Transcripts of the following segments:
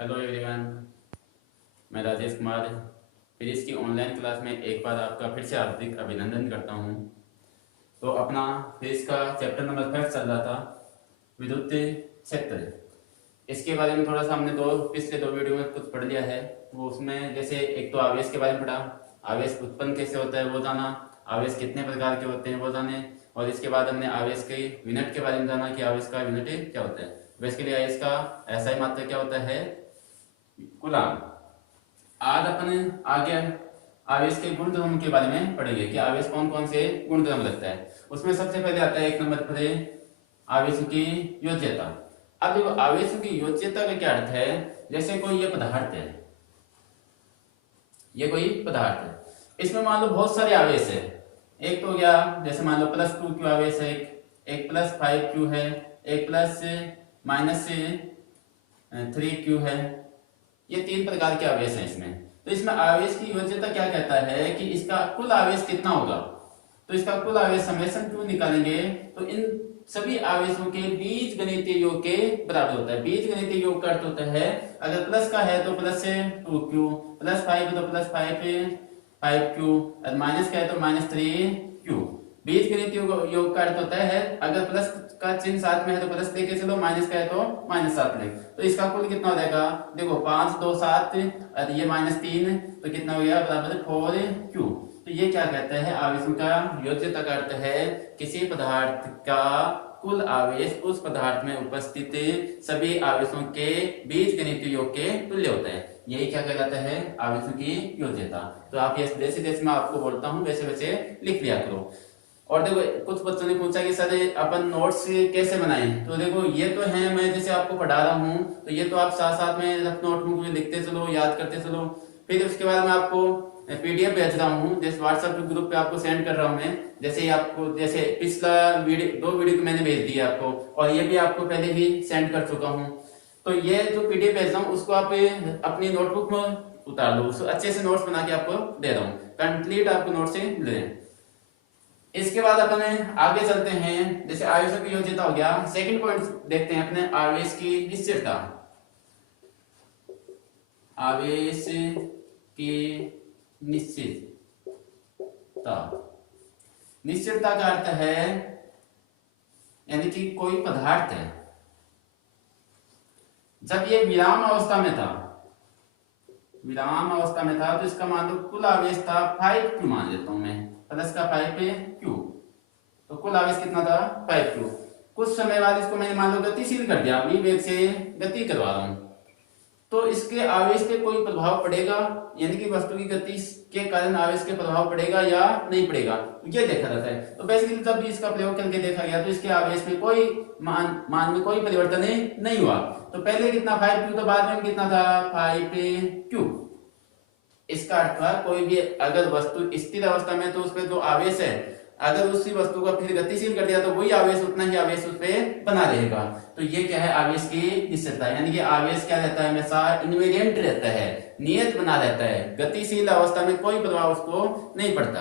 Hello everyone, मैं Rajesh Kumar physics की online class में एक बार आपका फिर से हार्दिक अभिनंदन करता हूं। तो अपना फिजिक्स का चैप्टर नंबर 5 चल रहा था, विद्युत क्षेत्र। इसके बारे में थोड़ा सा हमने पिछले दो वीडियो में कुछ पढ़ लिया है। वो उसमें जैसे एक तो आवेश के बारे में पढ़ा, आवेश उत्पन्न कैसे होता है वो जाना, आवेश कितने प्रकार के होते हैं वो जाने, और इसके बाद हमने आवेश के यूनिट के बारे में जाना कि आवेश का यूनिट क्या होता है। बेसिकली आवेश का SI मात्रक क्या होता है, गुलाम। आज अपन आगे आवेश के गुणधर्म के बारे में पढ़ेंगे कि आवेश कौन कौन से गुणधर्म रखता है। उसमें सबसे पहले आता है एक नंबर पर आवेशों की योज्यता। अब देखो आवेशों की योज्यता का क्या अर्थ है, जैसे कोई ये पदार्थ है, ये कोई पदार्थ है, इसमें मान लो बहुत सारे आवेश है। एक तो हो गया जैसे मान लो +2Q आवेश है, एक +5Q है, एक -3Q है। ये तीन प्रकार के आवेश हैं इसमें। तो इसमें आवेश की योज्यता क्या कहता है कि इसका कुल आवेश कितना होगा। तो इसका कुल आवेश समेशन Q निकालेंगे तो इन सभी आवेशों के बीज गणितीय योग के बराबर होता है। बीज गणितीय योग का अर्थ होता है अगर प्लस का है तो प्लस से 2Q, +5 तो +5Q, और माइनस का है तो -3Q। बीज गणितीय योग का अर्थ होता है अगर प्लस का चिन्ह साथ में है तो प्लस लेके चलो, माइनस का है तो -7 ले। तो इसका कुल कितना हो जाएगा, देखो 5 2 7 और ये -3 तो कितना हो गया, बराबर 4Q। तो ये क्या कहता है, आवेशों का योज्यता का अर्थ है किसी पदार्थ का कुल आवेश उस पदार्थ में उपस्थित सभी आवेशों के बीज गणितीय योग के तुल्य होता है। यही क्या कहलाता है, आवेशों की योज्यता। तो आप ये जैसे जैसे मैं आपको बोलता हूँ वैसे वैसे लिख लिया करो। और देखो कुछ बच्चों ने पूछा कि सर अपन नोट्स कैसे बनाएं। तो देखो ये तो है, मैं जैसे आपको पढ़ा रहा हूँ तो ये तो आप साथ साथ में नोटबुक में लिखते चलो, याद करते चलो। फिर उसके बाद मैं आपको PDF भेज रहा हूँ, जैसे व्हाट्सएप ग्रुप पे आपको सेंड कर रहा हूँ मैं। जैसे ही आपको जैसे पिछला वीडियो 2 वीडियो को मैंने भेज दिया आपको, और ये भी आपको पहले ही सेंड कर चुका हूँ। तो ये जो PDF भेज रहा हूँ उसको आप अपनी नोटबुक में उतार लो, उसको अच्छे से नोट्स बना के आपको दे रहा हूँ, कंप्लीट आपको नोट से लें। इसके बाद अपन आगे चलते हैं, जैसे आवेशों की योज्यता हो गया। सेकंड पॉइंट देखते हैं अपने आवेश की निश्चितता। आवेश की निश्चितता, निश्चितता का अर्थ है यानी कि कोई पदार्थ है जब ये विराम अवस्था में था, विराम अवस्था में था तो इसका मान लो कुल आवेश था 5Q, मान लेता हूं मैं, प्लस का 5Q, तो कुल आवेश कितना था 5Q। कुछ समय बाद इसको मैंने मान लो गतिशील कर दिया, v वेग से गति करवा रहा हूं, तो इसके आवेश पे कोई प्रभाव पड़ेगा, यानी कि वस्तु की गति के कारण आवेश के प्रभाव पड़ेगा या नहीं पड़ेगा, ये देखा जाता है। तो बेसिकली जब भी इसका प्रयोग करके देखा गया तो इसके आवेश में कोई मान में कोई परिवर्तन नहीं हुआ। तो पहले कितना 5Q, तो बाद में कितना था 5Q। इसका अर्थ है कोई भी अगर वस्तु स्थिर अवस्था में तो उसपे जो आवेश है, अगर उसी वस्तु को फिर गतिशील कर दिया तो वही आवेश, उतना ही आवेश उस पर बना रहेगा। तो ये क्या है, आवेश की निश्चितता, यानी कि आवेश क्या रहता है, हमेशा इनवेरिएंट रहता है, नियत बना रहता है, गतिशील अवस्था में कोई प्रभाव उसको नहीं पड़ता।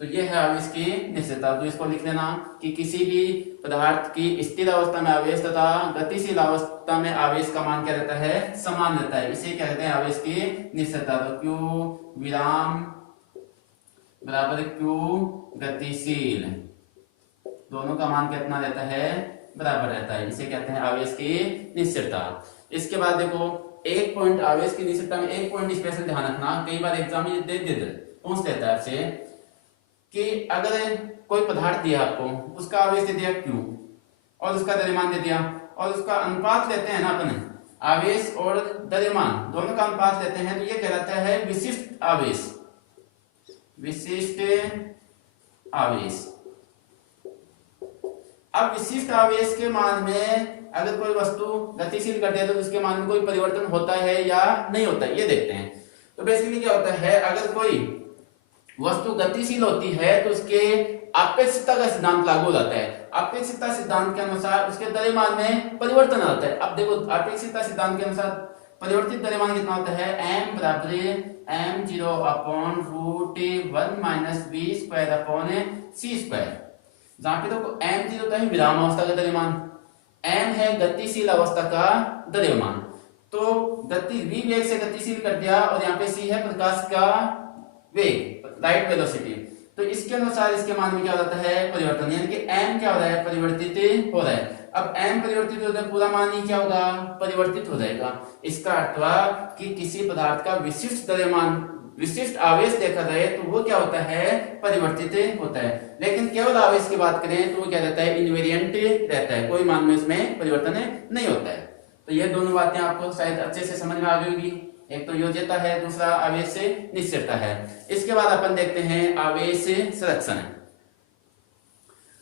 तो ये है आवेश की निश्चितता। तो इसको लिख लेना कि किसी भी पदार्थ की स्थिर अवस्था में आवेश तथा गतिशील अवस्था में आवेश का मान क्या रहता है, समान रहता है। इसे क्या कहते हैं, आवेश की निश्चितता। तो Q विराम बराबर Q गतिशील, दोनों का मान कितना रहता है, बराबर रहता है। इसे कहते हैं आवेश की निश्चितता। इसके बाद देखो एक पॉइंट आवेश की निश्चितता में, एक पॉइंट स्पेशल ध्यान रखना, कई बार एग्जाम में पूछ लेता है आपसे कि अगर कोई पदार्थ दिया आपको, उसका आवेश दे दिया Q और उसका द्रव्यमान दे दिया, और उसका अनुपात लेते हैं ना अपन, आवेश और द्रव्यमान दोनों का अनुपात लेते हैं, तो ये कहलाता है विशिष्ट आवेश। विशिष्ट आवेश। अब विशिष्ट आवेश के मान में अगर कोई वस्तु गतिशील करते हैं तो उसके मान में कोई परिवर्तन होता है या नहीं होता है, ये देखते हैं। तो बेसिकली क्या होता है, अगर कोई वस्तु गतिशील होती है तो उसके अपेक्षितता का सिद्धांत लागू हो जाता है। अपेक्षितता सिद्धांत के अनुसार उसके द्रव्यमान में परिवर्तन आता है। अब देखो अपेक्षितता सिद्धांत के अनुसार परिवर्तित द्रव्यमान कितना होता है, m बराबर m0 upon √1 - v² upon c²। जहां पे देखो m0 होता है विराम अवस्था का द्रव्यमान, m है गतिशील अवस्था का द्रव्यमान। तो गति v वेग से गतिशील कर दिया, और यहाँ पे c है प्रकाश का वेग, लाइट वेलोसिटी। तो इसके अनुसार इसके मान में क्या हो जाता है, परिवर्तन, यानी कि m क्या हो रहा है, परिवर्तित हो रहा है। अब m परिवर्तित होता है, पूरा मान ही क्या होगा, परिवर्तित हो जाएगा। इसका अर्थ हुआ कि किसी पदार्थ का विशिष्ट द्रव्यमान, विशिष्ट आवेश देखा जाए तो वो क्या होता है, परिवर्तित होता है। लेकिन केवल आवेश की बात करें तो वो क्या रहता है, इनवेरिएंट रहता है, कोई मान में इसमें परिवर्तन नहीं होता है। तो ये दोनों बातें आपको शायद अच्छे से समझ में आ गई होगी। एक तो योज्यता है, दूसरा आवेश से निश्चयता है। इसके बाद अपन देखते हैं आवेश संरक्षण,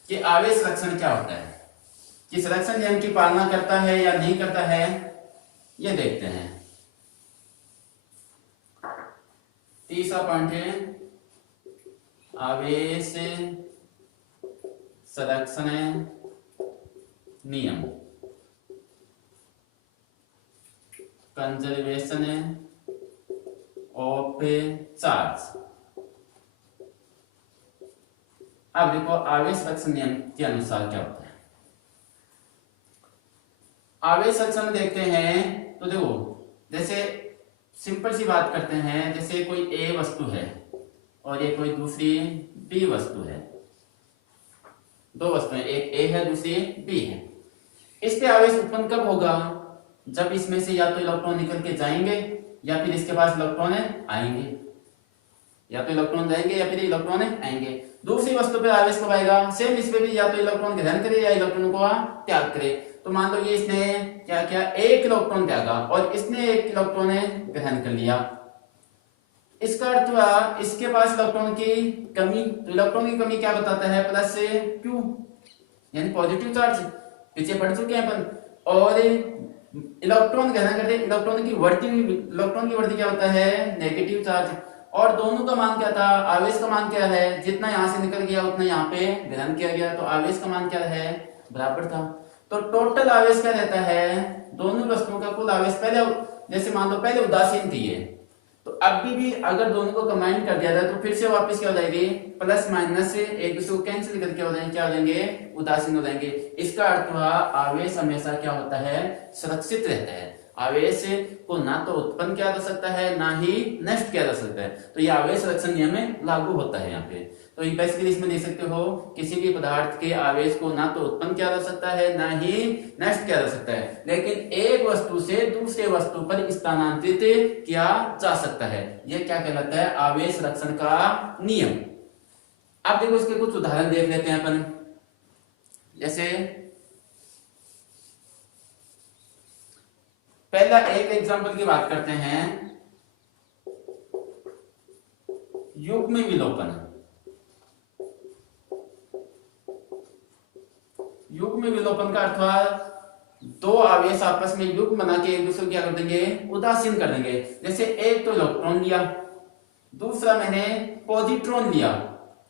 कि आवेश संरक्षण क्या होता है, कि संरक्षण नियम की पालना करता है या नहीं करता है, ये देखते हैं। तीसरा पॉइंट है आवेश संरक्षण नियम, कंजर्वेशन ऑफ चार्ज। अब देखो आवेश संरक्षण नियम के अनुसार क्या होता है। आवेश संरक्षण देखते हैं तो देखो, जैसे सिंपल सी बात करते हैं, जैसे कोई ए वस्तु है और ये कोई दूसरी बी वस्तु है, दो वस्तुएं, एक ए है दूसरी बी है। इस पे आवेश उत्पन्न कब होगा, जब इसमें से या तो इलेक्ट्रॉन निकल के जाएंगे या फिर इसके पास इलेक्ट्रॉन आएंगे, या तो इलेक्ट्रॉन जाएंगे या फिर इलेक्ट्रॉन आएंगे। दूसरी वस्तु पे आवेश कब आएगा, सेम इस पे भी या तो इलेक्ट्रॉन ग्रहण करे या इलेक्ट्रॉन को त्याग करे। तो मान लो ये इसने क्या किया, एक इलेक्ट्रॉन त्यागा और इसने एक इलेक्ट्रॉन ग्रहण कर लिया। इसका अर्थ हुआ इसके पास इलेक्ट्रॉन की कमी, तो इलेक्ट्रॉन की कमी क्या बताता है, प्लस क्यू, यानी पॉजिटिव चार्ज, पीछे पढ़ चुके हैं अपन। और इलेक्ट्रॉन ग्रहण करते, इलेक्ट्रॉन की वृद्धि क्या होता है, नेगेटिव चार्ज। और दोनों का मान क्या था, आवेश का मान क्या है, जितना यहां से निकल गया उतना यहाँ पे ग्रहण किया गया, तो आवेश का मान क्या है, बराबर था। तो टोटल आवेश क्या रहता है, दोनों वस्तुओं का कुल आवेश, पहले जैसे मान लो पहले उदासीन थी ये, तो अभी भी अगर दोनों को कंबाइन कर दिया जाए तो फिर से वापस क्या हो जाएगी, प्लस माइनस से एक दूसरे को कैंसिल करके हो जाएंगे, क्या हो जाएंगे, उदासीन हो जाएंगे। इसका अर्थ हुआ आवेश हमेशा क्या होता है, सुरक्षित रहता है। आवेश को ना तो उत्पन्न किया जा सकता है ना ही नष्ट किया जा सकता है। तो ये आवेश संरक्षण नियम में लागू होता है यहाँ पे। तो बेसिकली इसमें देख सकते हो, किसी भी पदार्थ के आवेश को ना तो उत्पन्न किया जा सकता है ना ही नष्ट किया जा सकता है, लेकिन एक वस्तु से दूसरे वस्तु पर स्थानांतरित किया जा सकता है। यह क्या कहलाता है, आवेश संरक्षण का नियम। अब देखो इसके कुछ उदाहरण देख लेते हैं अपन। जैसे पहला एक एग्जांपल की बात करते हैं, युग्म विलोपन। युग्म विलोपन का अर्थ हुआ दो आवेश आपस में युग्म बना के एक दूसरे को क्या कर देंगे, उदासीन कर देंगे। जैसे एक तो इलेक्ट्रॉन लिया, दूसरा मैंने पॉजिट्रॉन लिया।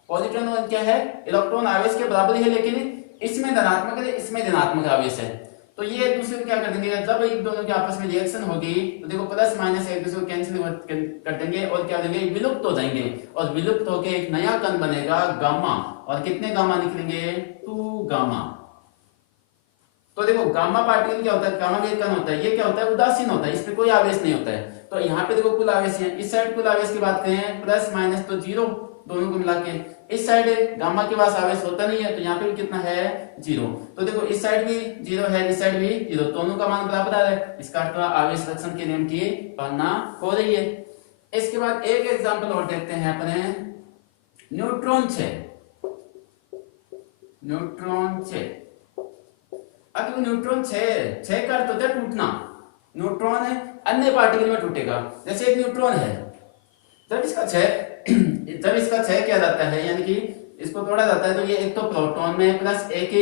पॉजिट्रॉन क्या है, इलेक्ट्रॉन आवेश के बराबर है, लेकिन इसमें धनात्मक है इसमें ऋणात्मक आवेश है। तो ये एक दूसरे को क्या कर देंगे, जब एक दोनों के आपस में रिएक्शन होगी तो देखो प्लस माइनस एक दूसरे को कैंसिल कर देंगे और क्या देंगे, विलुप्त हो जाएंगे। और विलुप्त होकर एक नया कण बनेगा गामा, और कितने गामा निकलेंगे, 2 गामा। तो देखो गामा पार्टिकल क्या होता है, गामा वेव कण होता है, ये क्या होता है, उदासीन होता है, इस पे कोई आवेश नहीं होता है। तो यहाँ पे देखो कुल आवेश है, इस साइड कुल आवेश की बात करें प्लस माइनस तो 0 दोनों को मिला के, इस साइड गामा के पास आवेश होता नहीं है तो यहाँ पे भी कितना है, 0। तो देखो इस साइड भी 0 है, इस साइड भी 0, दोनों का मान बराबर आ रहा है। इसका अर्थ आवेश संरक्षण के नियम की पालना हो रही है। इसके बाद एक एग्जांपल और देखते हैं अपने, न्यूट्रॉन 6। न्यूट्रॉन 6, अब न्यूट्रॉन 6 का अर्थ होता है टूटना। न्यूट्रॉन अन्य पार्टिकल में टूटेगा। जैसे एक न्यूट्रॉन है, जब इसका 6 किया जाता है, यानी कि इसको तोड़ा जाता है, तो ये एक तो प्रोटॉन में प्लस एक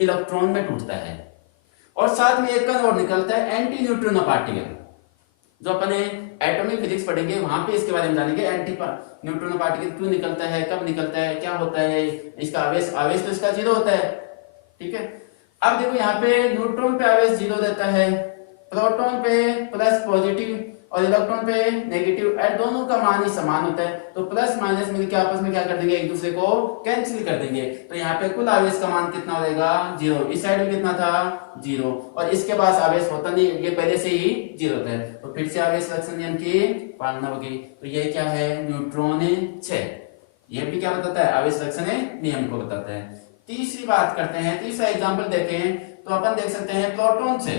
इलेक्ट्रॉन में टूटता है, और साथ में एक कण और निकलता है एंटी न्यूट्रिनो पार्टिकल। जो अपने एटॉमिक फिजिक्स पढ़ेंगे वहां पे इसके बारे में जानेंगे, एंटी न्यूट्रिनो पार्टिकल क्यों निकलता है, कब निकलता है, क्या होता है, इसका आवेश तो इसका 0 होता है, ठीक है। अब देखो यहाँ पे न्यूट्रॉन पे आवेश 0 रहता है, प्रोटॉन पे प्लस पॉजिटिव, और इलेक्ट्रॉन पे नेगेटिव एट, दोनों का मान ही समान होता है, तो प्लस माइनस मिलकर आपस में क्या कर देंगे, एक दूसरे को कैंसिल कर देंगे। तो यहाँ पे कुल आवेश का मान कितना हो जाएगा, 0। इस साइड में कितना था, 0, और इसके पास आवेश होता नहीं, ये पहले से ही 0 है। तो फिर से आवेश लक्षण नियम की पालना होगी। तो ये क्या है, न्यूट्रॉन 6। ये भी क्या बताता है, आवेश लक्षण नियम को बताता है। तीसरी बात करते हैं, तीसरा एग्जाम्पल देखें तो अपन देख सकते हैं प्रोटॉन 6।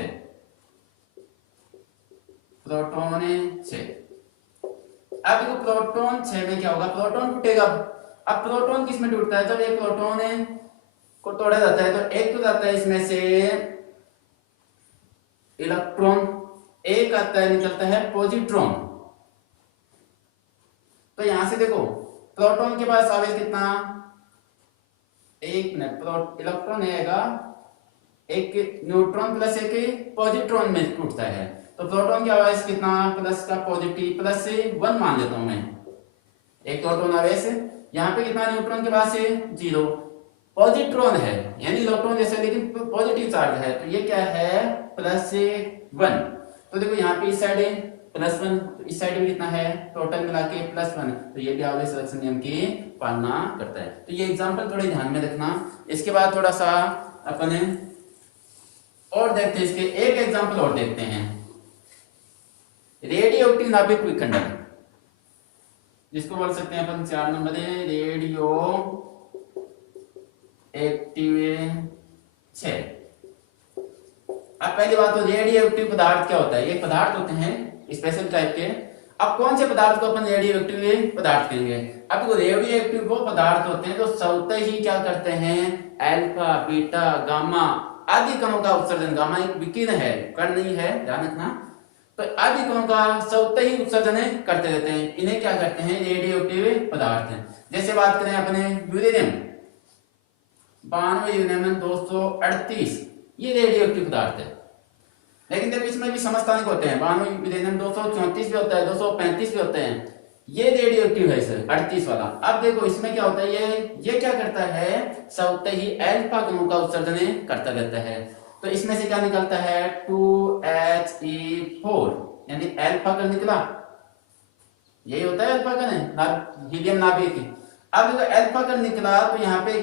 प्रोटॉन 6, अब देखो प्रोटॉन 6 में क्या होगा, प्रोटॉन टूटेगा। अब प्रोटॉन किस में टूटता है, जब एक प्रोटॉन को तोड़ा जाता है तो एक तो जाता है इसमें से इलेक्ट्रॉन, एक आता है निकलता है पॉजिट्रॉन। तो यहां से देखो प्रोटॉन के पास आवेश कितना, एक मिनट, इलेक्ट्रॉन आएगा, एक न्यूट्रॉन प्लस एक पॉजिट्रॉन में टूटता है। तो प्रोटॉन की आवेश कितना, प्लस का पॉजिटिव प्लस से 1 मान लेता हूं मैं, एक प्रोटॉन आवेश। यहाँ पे कितना न्यूट्रॉन के पास है, 0। पॉजिट्रॉन है यानी इलेक्ट्रॉन जैसे लेकिन पॉजिटिव चार्ज है, तो ये क्या है, प्लस 1। तो देखो यहाँ पे इस साइड है +1, तो इस साइड में कितना है, टोटल मिला के +1, तो ये भी आवेश लक्षण नियम की पालना करता है। तो ये एग्जांपल थोड़े ध्यान में रखना। इसके बाद थोड़ा सा अपन और देखते हैं, इसके एक एग्जांपल और देखते हैं, रेडियो एक्टिव नाभिक विखंडन, जिसको बोल सकते हैं अपन 4 नंबर है, रेडियो एक्टिव 6। अब पहली बात तो रेडियो एक्टिव पदार्थ क्या होता है, ये पदार्थ होते हैं स्पेशल टाइप के। अब कौन से पदार्थ को अपन रेडियो एक्टिव पदार्थ कहेंगे, अब रेडियो एक्टिव वो पदार्थ होते हैं जो स्वतः ही क्या करते हैं, अल्फा बीटा गामा आदि कणों का उत्सर्जन, गामा एक विकिरण है, कण नहीं है, ध्यान रखना, तो आदि कणों का स्वतः ही उत्सर्जन करते रहते हैं, इन्हें क्या करते हैं, रेडियो एक्टिव पदार्थ हैं। जैसे बात करें अपने यूरेनियम 92 यूरेनियम 238, ये रेडियो एक्टिव पदार्थ है। लेकिन देखो इसमें भी समस्थानिक होते हैं, 92 यूरेनियम 234 भी होता है, 235 भी होते हैं, ये रेडियो एक्टिव है सर 38 वाला। अब देखो इसमें क्या होता है, ये क्या करता है, स्वतः ही अल्फा कणों का उत्सर्जन करता रहता है। तो इसमें से क्या निकलता है, 2He4 यानी अल्फा कण निकला, यही होता है अल्फा कण, हीलियम नाभिक। अब देखो अल्फा कण निकला तो यहाँ पे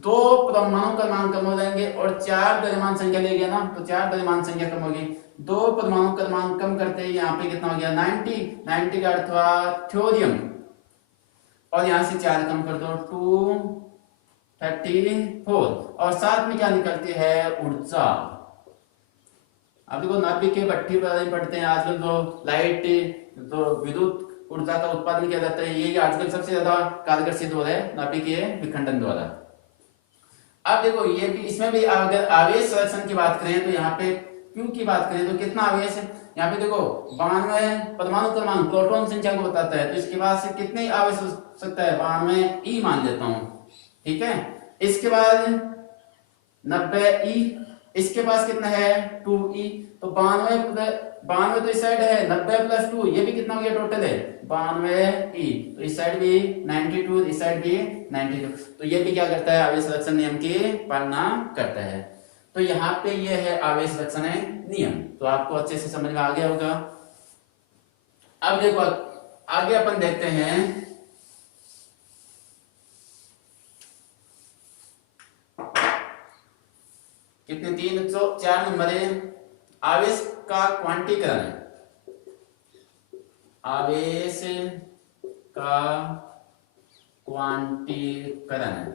2 परमाणु क्रमांक कम हो जाएंगे और 4 द्रव्यमान संख्या ले गया ना, तो 4 द्रव्यमान संख्या कम होगी, 2 परमाणु क्रमांक कम करते हैं, यहाँ पे कितना हो गया 90 का अर्थ हुआ थ्योरियम, और यहाँ से 4 कम कर दो 234, और साथ में क्या निकलती है, ऊर्जा। अब देखो नाभिक के भट्ठी पर पढ़ते हैं आजकल, जो लाइट तो विद्युत ऊर्जा का उत्पादन किया जाता है, ये आजकल सबसे ज्यादा कारगर सिद्ध हो रहा है नाभिकीय विखंडन द्वारा। अब देखो ये भी, इसमें भी अगर आवेश संरक्षण की बात करें तो यहाँ पे Q की बात करें तो कितना आवेश है, यहाँ पे देखो 92 परमाणु क्रमांक प्रोटॉन संख्या को बताता है, तो इसके बाद से कितने आवेश हो सकता है, 92 E मान लेता हूँ, ठीक है। इसके बाद 90E, इसके पास कितना है 2E, तो 92 तो इस साइड है, 90 + 2 ये भी कितना हो गया, टोटल है 92E, तो इस साइड भी 92, इस साइड भी 92, तो ये भी क्या करता है, आवेश लक्षण नियम की पालना करता है। तो यहाँ पे ये है आवेश लक्षण नियम, तो आपको अच्छे से समझ में आ गया होगा। अब देखो आगे अपन देखते हैं, कितने 304 नंबर है, आवेश का क्वांटीकरण, आवेश का क्वांटीकरण।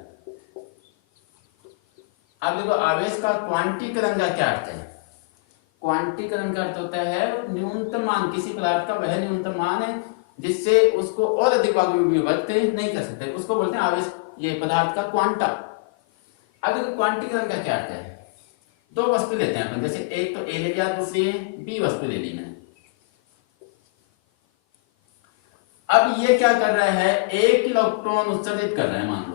अब देखो आवेश का क्वांटीकरण का क्या अर्थ है, क्वांटीकरण का अर्थ होता है न्यूनतम मान, किसी पदार्थ का वह न्यूनतम मान है जिससे उसको और अधिक भागों में विभक्त नहीं कर सकते, उसको बोलते हैं आवेश, ये पदार्थ का क्वांटा। अब देखो क्वांटीकरण का क्या अर्थ है, 2 वस्तु लेते हैं अपन, जैसे एक तो ए ले लिया, दूसरी बी वस्तु ले ली मैंने। अब ये क्या कर रहा है, 1 इलेक्ट्रॉन उत्सर्जित कर रहा है मान लो,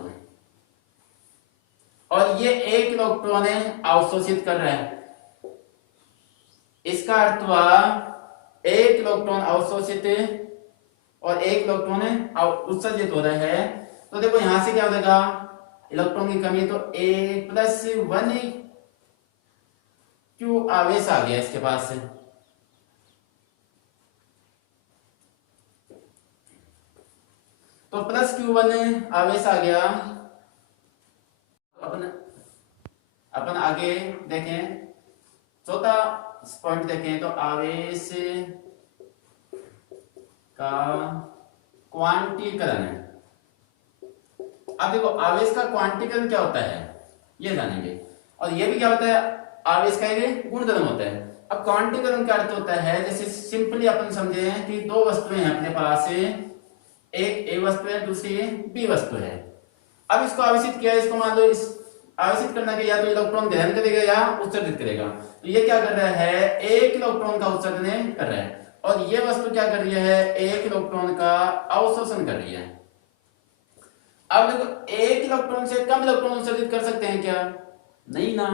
और ये 1 इलेक्ट्रॉन अवशोषित कर रहा है। इसका अर्थ हुआ 1 इलेक्ट्रॉन अवशोषित और 1 इलेक्ट्रॉन उत्सर्जित हो रहा है। तो देखो यहां से क्या हो जाएगा, इलेक्ट्रॉन की कमी, तो A+1 Q आवेश आ गया इसके पास से, तो प्लस Q1 आवेश आ गया। अपन अपन आगे देखें, चौथा पॉइंट देखें तो आवेश का क्वांटीकरण है। अब देखो आवेश का क्वांटीकरण क्या होता है ये जानेंगे, और ये भी क्या होता है, आवेश का एक गुणधर्म होता है। अब क्वांटीकरण का अर्थ होता है, जैसे सिंपली अपन समझे कि दो वस्तुएं हैं अपने पास, एक ए वस्तु है दूसरी बी वस्तु है। अब इसको आवेशित किया, इसको मान लो इस आवेशित करना के या तो इलेक्ट्रॉन ग्रहण करेगा या उत्सर्जित करेगा। तो ये क्या कर रहा है, एक इलेक्ट्रॉन का उत्सर्जन कर रहा है, और ये वस्तु क्या कर रही है, एक इलेक्ट्रॉन का अवशोषण कर रही है। अब देखो एक इलेक्ट्रॉन से कम इलेक्ट्रॉन उत्सर्जित कर सकते हैं क्या, नहीं ना,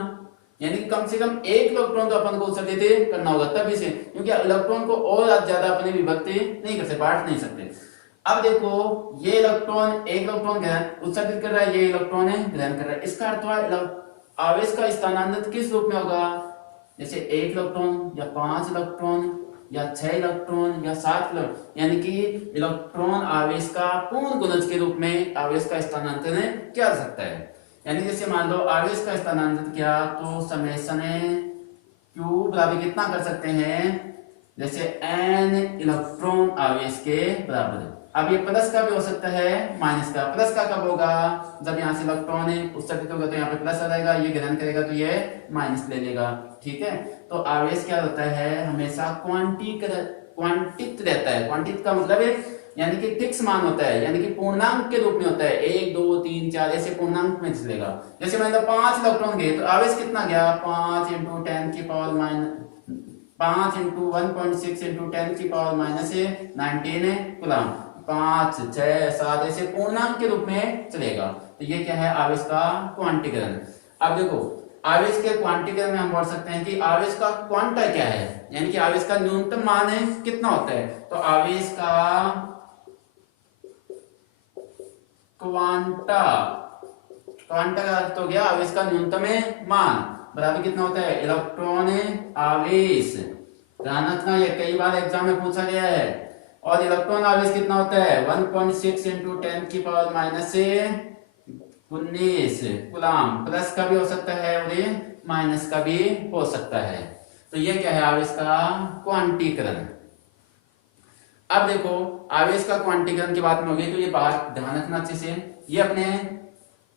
यानी कि कम से कम एक इलेक्ट्रॉन तो अपन को उत्सर्जित करना होगा तभी से, क्योंकि इलेक्ट्रॉन को और ज्यादा अपने विभक्त नहीं कर सकते, बांट नहीं सकते। अब देखो ये इलेक्ट्रॉन एक इलेक्ट्रॉन ग्रहण उत्सर्जित कर रहा है, ये इलेक्ट्रॉन ग्रहण कर रहा है, इसका अर्थ हुआ आवेश का स्थानांतरण किस रूप में होगा, जैसे एक इलेक्ट्रॉन या 5 इलेक्ट्रॉन या 6 इलेक्ट्रॉन या 7 इलेक्ट्रॉन, यानी कि इलेक्ट्रॉन आवेश का पूर्ण गुणज के रूप में आवेश का स्थानांतरण किया जा सकता है। यानी जैसे मान लो आवेश का स्थानांतरण किया तो समेशन Q बराबर कितना कर सकते हैं, जैसे n इलेक्ट्रॉन आवेश के बराबर। अब ये प्लस का भी हो सकता है माइनस का, प्लस का कब होगा, जब यहाँ से इलेक्ट्रॉन उत्सर्जित होगा तो यहाँ पे प्लस आ जाएगा, ये ग्रहण करेगा तो ये माइनस ले लेगा, ठीक है। तो आवेश क्या होता है, हमेशा क्वांटित रहता है। क्वांटित का मतलब है यानी कि फिक्स मान होता है, यानी कि पूर्णांक के रूप में होता है, 1 2 3 4 ऐसे पूर्णांक में चलेगा। जैसे मान लो 5 इलेक्ट्रॉन गए तो आवेश कितना गया, 5 × 10 की पावर माइनस 5 × 1.6 × 10 की पावर माइनस 19 कूलम, 5 6 7 ऐसे पूर्णांक के रूप में चलेगा। तो ये क्या है, आवेश का क्वांटीकरण। अब देखो आवेश के क्वांटीकरण में हम बोल सकते हैं कि आवेश का क्वांटा क्या है, यानी कि आवेश का न्यूनतम मान है कितना होता है। तो आवेश का क्वांटा का अर्थ हो गया आवेश का न्यूनतम मान बराबर कितना होता है, इलेक्ट्रॉन आवेश। ध्यान रखना ये कई बार एग्जाम में पूछा गया है। और इलेक्ट्रॉन आवेश कितना होता है, 1.6 × 10 की पावर माइनस 19 कूलम। प्लस का भी हो सकता है और ये माइनस का भी हो सकता है। तो ये क्या है, आवेश का क्वांटीकरण। अब देखो आवेश का क्वांटीकरण की बात में होगी तो ये बात ध्यान रखना अच्छे से, ये अपने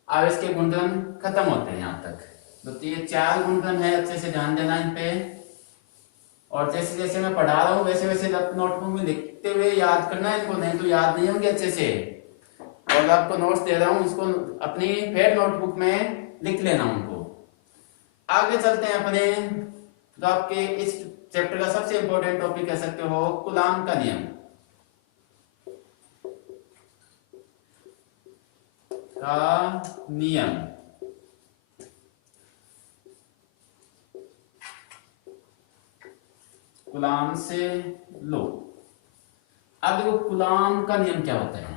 आवेश के गुणधर्म खत्म होते हैं यहाँ तक। तो ये 4 गुणधर्म है, अच्छे से ध्यान देना इन पे। और जैसे जैसे मैं पढ़ा रहा हूँ वैसे वैसे नोटबुक में लिखते हुए याद करना है इनको, नहीं तो याद नहीं होंगे अच्छे से। और आपको नोट्स दे रहा हूँ, इसको अपनी फेड नोटबुक में लिख लेना उनको। आगे चलते हैं अपने, तो आपके इस चैप्टर का सबसे इंपॉर्टेंट टॉपिक कह सकते हो, कूलॉम का नियम। कूलॉम से लो। अब देखो कूलॉम का नियम क्या होता है,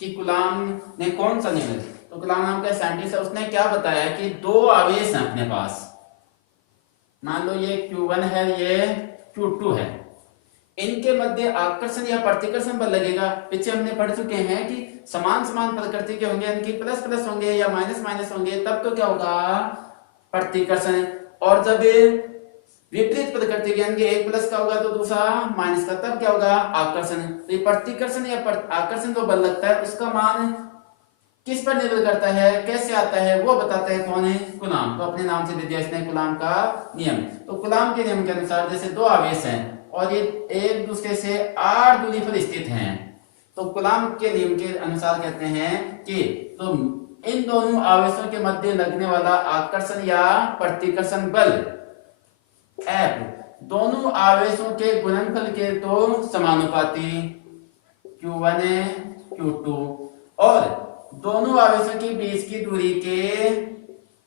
कि कूलॉम ने कौन सा नियम है। तो कूलॉम नाम का साइंटिस्ट है, उसने क्या बताया कि 2 आवेश हैं अपने पास। मान लो ये Q1 है, ये Q2 है, इनके मध्य आकर्षण या प्रतिकर्षण बल लगेगा। पीछे हमने पढ़ चुके हैं कि समान समान प्रकृति के होंगे, इनकी प्लस प्लस होंगे या माइनस माइनस होंगे, तब तो क्या होगा, प्रतिकर्षण। और जब विपरीत प्रकृति के, यानी एक प्लस का होगा तो दूसरा माइनस का, तब क्या होगा, आकर्षण। तो ये प्रतिकर्षण या आकर्षण जो बल लगता है उसका मान किस पर निर्भर करता है, कैसे आता है, वो बताता है कौन है, कूलॉम। तो अपने नाम से दे दिया इसने कूलॉम का नियम। तो कूलॉम के नियम के अनुसार जैसे 2 आवेश हैं और ये एक दूसरे से 8 दूरी पर स्थित हैं, तो कूलॉम के नियम के अनुसार कहते हैं कि तो इन दोनों आवेशों के मध्य लगने वाला आकर्षण या प्रतिकर्षण बल F दोनों आवेशों के गुणनफल के तो समानुपाती, Q1 Q2, और दोनों आवेशों के बीच की दूरी के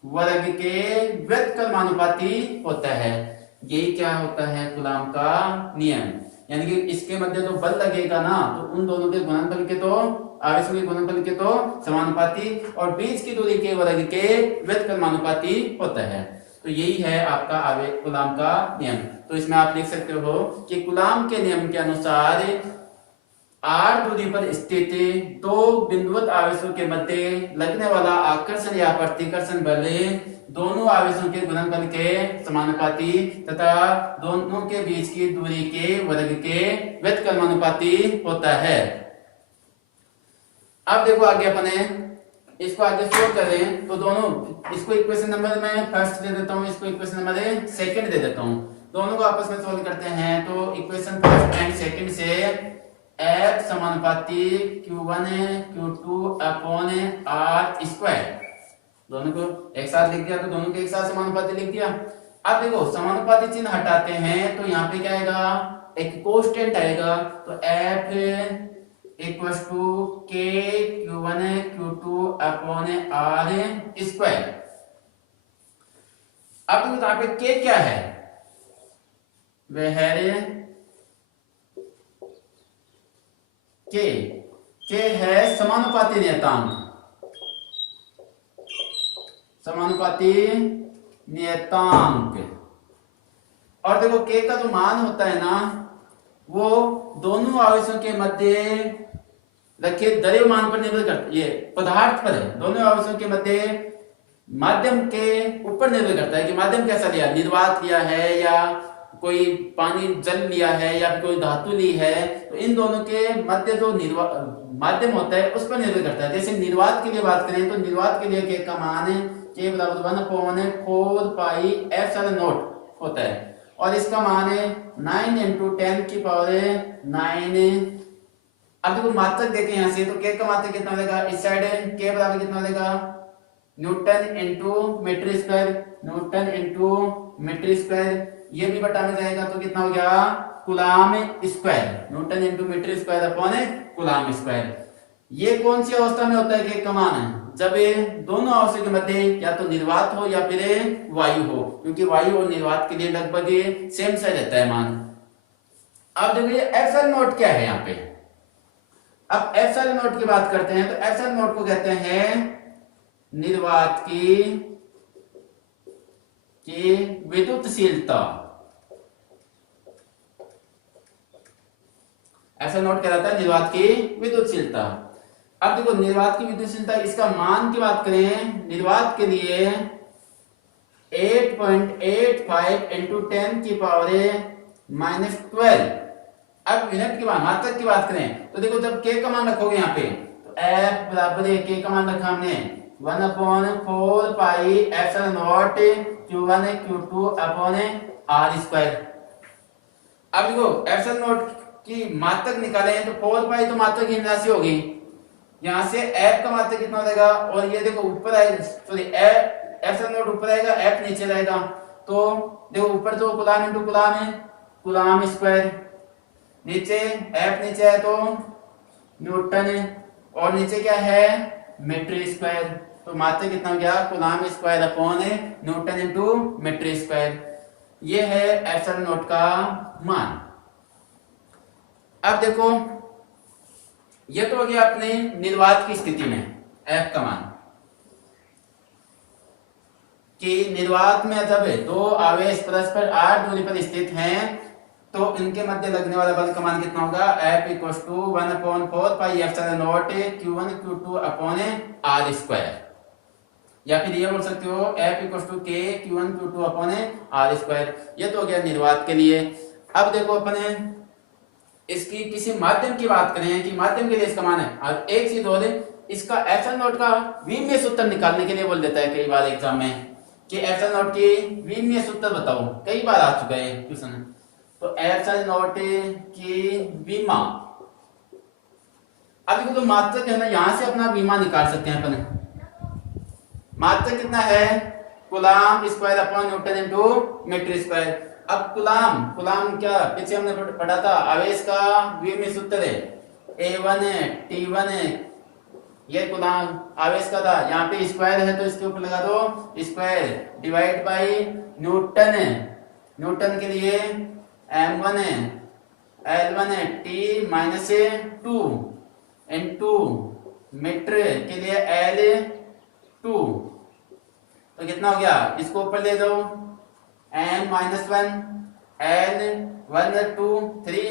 वर्ग के व्युत्क्रमानुपाती होता है। यही क्या होता है, कूलॉम का नियम। यानी कि इसके मध्य जो बल लगेगा ना, तो उन दोनों के गुणनफल के तो आवेशों के गुणनफल के तो समानुपाती, और बीच की दूरी के वर्ग के व्युत्क्रमानुपाती होता है। तो यही है आपका कूलॉम का नियम। तो इसमें आप लिख सकते हो कि कूलॉम के नियम के अनुसार r दूरी पर स्थित दो बिंदुवत आवेशों के मध्य लगने वाला आकर्षण या प्रतिकर्षण बल दोनों आवेशों के गुणनफल के समानुपाती तथा दोनों के बीच की दूरी के वर्ग के व्युत्क्रमानुपाती होता है। अब देखो आगे अपने इसको आगे सोल्व करें तो दोनों, इसको इक्वेशन नंबर मैं फर्स्ट दे देता हूं, इसको इक्वेशन नंबर सेकंड दे देता हूं, दोनों को आपस में सोल्व करते हैं। तो इक्वेशन फर्स्ट एंड सेकंड से F समानुपाती Q1 Q2 upon R square, दोनों को एक साथ लिख दिया तो दोनों के एक साथ समानुपाती लिख दिया। अब देखो समानुपाती चिन्ह हटाते हैं तो यहाँ पे क्या आएगा, एक कांस्टेंट आएगा, तो F equals to K Q1 Q2 upon R square. अब देखो यहाँ पे K क्या है, वह है K है समानुपाती नियतांक, समानुपाती नियतांक। और देखो K का जो मान होता है ना, वो दोनों आवेशों के मध्य रखे द्रव्यमान पर निर्भर करता है, ये पदार्थ पर है, दोनों आवेशों के मध्य माध्यम के ऊपर निर्भर करता है कि माध्यम कैसा लिया, निर्वात लिया है या कोई पानी जल लिया है या कोई धातु ली है, तो इन दोनों के मध्य जो माध्यम होता है उस पर निर्भर करता है। जैसे निर्वात के लिए बात करें तो निर्वात के लिए K का मान K बराबर 1/4 पाई एप्सिलॉन नॉट होता है, और इसका मान है 9 × 10 की पावर 9। अब देखो मात्रक देखें यहाँ से, तो K का मात्रक कितना हो जाएगा, इस साइड K बराबर कितना हो जाएगा, newton into metre square, newton into metre square, ये भी बटा में जाएगा तो कितना हो गया, coulomb square, newton into metre square upon coulomb square. ये कौन सी अवस्था में होता है कि का मान है, जब ये दोनों आवेशों के मध्य या तो निर्वात हो या फिर वायु हो, क्योंकि वायु और निर्वात के लिए लगभग सेम सा रहता है मान। अब देखिए एप्सिलॉन नॉट क्या है यहाँ पे, अब एप्सिलॉन नॉट की बात करते हैं तो एप्सिलॉन नॉट को कहते हैं निर्वात की विद्युतशीलता, ऐसा नोट कराता है निर्वात की विद्युतशीलता। अब देखो निर्वात की विद्युतशीलता, इसका मान की बात करें, निर्वात के लिए 8.85 × 10 की पावर -12। अब यूनिट की बात, मात्रक की बात करें तो देखो जब K का मान रखोगे यहाँ पे तो F बराबर K का मान रखा हमने 1/4 pi epsilon naught Q1 Q2 upon R square. अब देखो एप्सिलॉन नॉट की मात्रक निकाले तो 4 पाई तो मात्रक की राशि होगी, यहाँ से F का मात्रक कितना हो जाएगा, और ये देखो ऊपर आएगा, सॉरी एप्सिलॉन नॉट ऊपर आएगा F नीचे रहेगा, तो देखो ऊपर तो कूलाम इंटू कूलाम है, कूलाम स्क्वायर, नीचे F नीचे है तो न्यूटन है, और नीचे क्या है मीटर स्क्वायर, तो मात्रक कितना हो गया, coulomb square upon newton into metre square. ये है एप्सिलॉन नॉट का मान। अब देखो ये तो हो गया अपने निर्वात की स्थिति में F का मान, कि निर्वात में जब दो आवेश परस्पर r दूरी पर स्थित हैं तो इनके मध्य लगने वाला बल का मान कितना होगा, F equals to 1/4 pi epsilon naught Q1 Q2 upon R square, या फिर ये बोल सकते हो F equals to K Q1 Q2 upon R square. ये तो हो गया निर्वात के लिए। अब देखो अपने इसकी किसी माध्यम की बात करें कि माध्यम के लिए इसका मान है, और एक चीज और इसका एप्सिलॉन नॉट का विमीय सूत्र निकालने के लिए बोल देता है कई बार एग्जाम में कि एप्सिलॉन नॉट की विमीय सूत्र बताओ, कई बार आ चुका है क्वेश्चन। तो एप्सिलॉन नॉट की विमा, अब देखो तो मात्रक है ना, यहां से अपना विमा निकाल सकते हैं अपन। मात्रक कितना है, coulomb square upon newton into metre square. अब कूलाम क्या पीछे हमने पढ़ा था, आवेश का विमीय सूत्र है A1 T1, ये कूलाम आवेश का था, यहाँ पे स्क्वायर है तो इसके ऊपर लगा दो स्क्वायर, डिवाइड बाई न्यूटन के लिए M1 L1 T-2 into metre के लिए L2, तो कितना हो गया, इसको ऊपर ले दो M-1 L1 2 3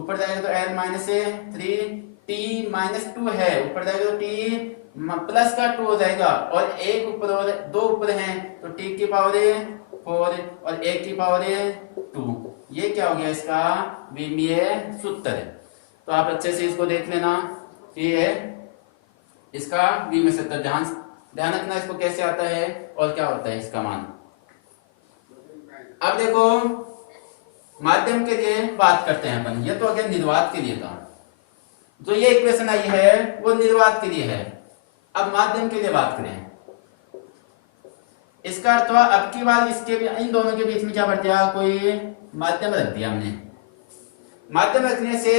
ऊपर जाएगा तो l माइनस 3, t माइनस 2 है, ऊपर जाएगा तो t प्लस का 2 हो जाएगा, और एक ऊपर और दो ऊपर हैं तो t की पावर 4 और 1 की पावर 2। ये क्या हो गया इसका विमीय सूत्र है। तो आप अच्छे से इसको देख लेना, ये है इसका विमीय सूत्र। ध्यान रखना इसको कैसे आता है और क्या होता है इसका मान। अब देखो माध्यम के लिए बात करते हैं अपन, ये तो अगर निर्वात के लिए था, जो ये इक्वेशन आई है वो निर्वात के लिए है। अब माध्यम के लिए बात करें, इसका अर्थ हुआ अब की बार इसके भी इन दोनों के बीच में क्या बढ़ गया, कोई माध्यम रख दिया हमने। माध्यम रखने से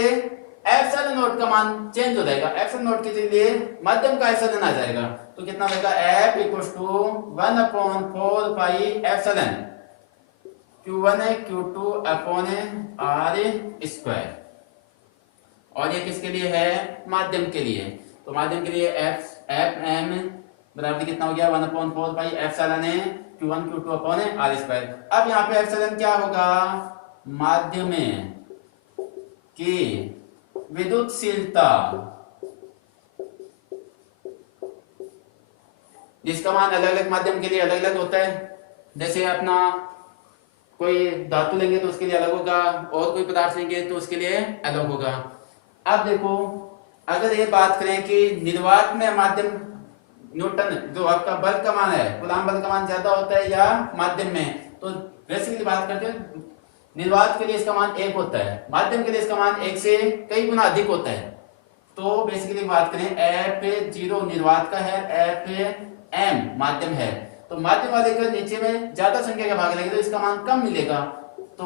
एप्सिलॉन नॉट का मान चेंज हो जाएगा, एप्सिलॉन नॉट के लिए माध्यम का एप्सिलॉन आ जाएगा, तो कितना हो जाएगा F equals to 1/4 pi epsilon Q1 Q2 upon R square. और ये किसके लिए है, माध्यम के लिए। तो माध्यम के लिए एफ एम बराबर कितना हो गया 1/4 pi epsilon Q1 Q2 upon R square. अब यहाँ पे एप्सिलॉन क्या होगा, माध्यम की विद्युतशीलता, जिसका मान अलग अलग माध्यम के लिए अलग अलग होता है। जैसे अपना कोई धातु लेंगे तो उसके लिए अलग होगा, और कोई पदार्थ लेंगे तो उसके लिए अलग होगा। अब देखो अगर ये बात करें कि निर्वात में माध्यम न्यूटन जो आपका बल का मान है, कूलॉम बल का मान ज्यादा होता है या माध्यम में, तो बेसिकली बात करते हैं निर्वात के लिए इसका मान 1 होता है, माध्यम के लिए इसका मान 1 से कई गुना अधिक होता है। तो बेसिकली बात करें F0 निर्वात का है, Fm माध्यम है, तो माध्यम वाले के नीचे में ज्यादा संख्या का भाग लगेगा तो इसका मान कम मिलेगा, तो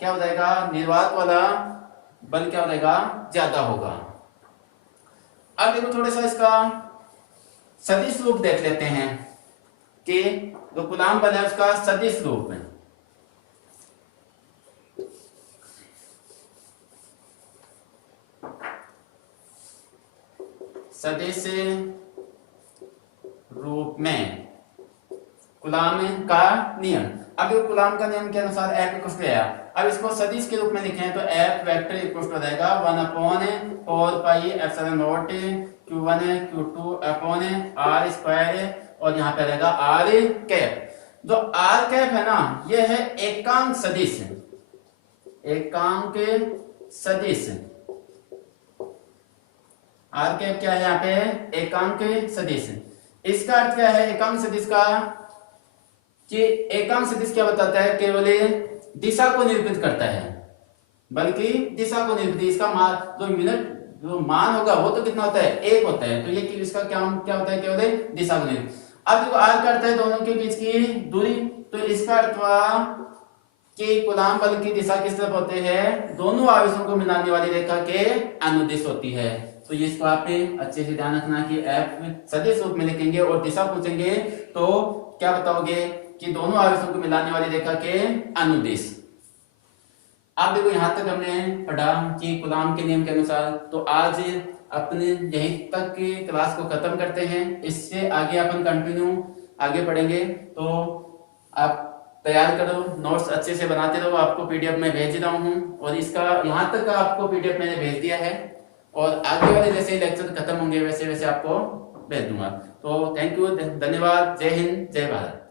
क्या हो जाएगा निर्वात वाला बल क्या हो जाएगा ज्यादा होगा। अब देखो थोड़ा सा इसका सदिश रूप देख लेते हैं कि जो कूलॉम बल है उसका सदिश रूप है। सदिश रूप में कूलॉम का नियम, अब ये कूलॉम का नियम के अनुसार F इक्वल टू आया। अब इसको सदिश के रूप में लिखें तो F वेक्टर इक्वल टू जाएगा 1/4 pi epsilon naught Q1 Q2 upon R square, और यहाँ पे रहेगा R कैप। जो R कैप है ना ये है एकांक सदिश, एकांक सदिश। R कैप क्या है यहाँ पे एकांक सदिश। इसका अर्थ क्या है एकांक सदिश का, कि एकांक सदिश क्या बताता है, केवल दिशा को निरूपित करता है, बल्कि दिशा को निरूपित, इसका मान जो यूनिट जो मान होगा वो तो कितना होता है 1 होता है, तो ये इसका क्या होता है केवल दिशा को निरूपित। अब देखो R का अर्थ है दोनों के बीच की दूरी, तो इसका अर्थ हुआ कि कूलॉम बल की दिशा किस तरफ होते हैं, दोनों आवेशों को मिलाने वाली रेखा के अनुदिश होती है। तो ये इसको आप अच्छे से ध्यान रखना कि F सदिश रूप में लिखेंगे और दिशा पूछेंगे तो क्या बताओगे कि दोनों आवेशों को मिलाने वाली रेखा के अनुदिश। अब देखो यहां तक हमने पढ़ा कि कूलॉम के नियम के अनुसार। तो आज अपने यहीं तक की क्लास को खत्म करते हैं, इससे आगे अपन कंटिन्यू आगे पढ़ेंगे। तो आप तैयार करो, नोट्स अच्छे से बनाते रहो, आपको पीडीएफ में भेज रहा हूँ, और इसका यहाँ तक का आपको पीडीएफ मैंने भेज दिया है, और आगे वाले जैसे लेक्चर खत्म होंगे वैसे वैसे आपको भेज दूंगा। तो थैंक यू, धन्यवाद, जय हिंद, जय भारत।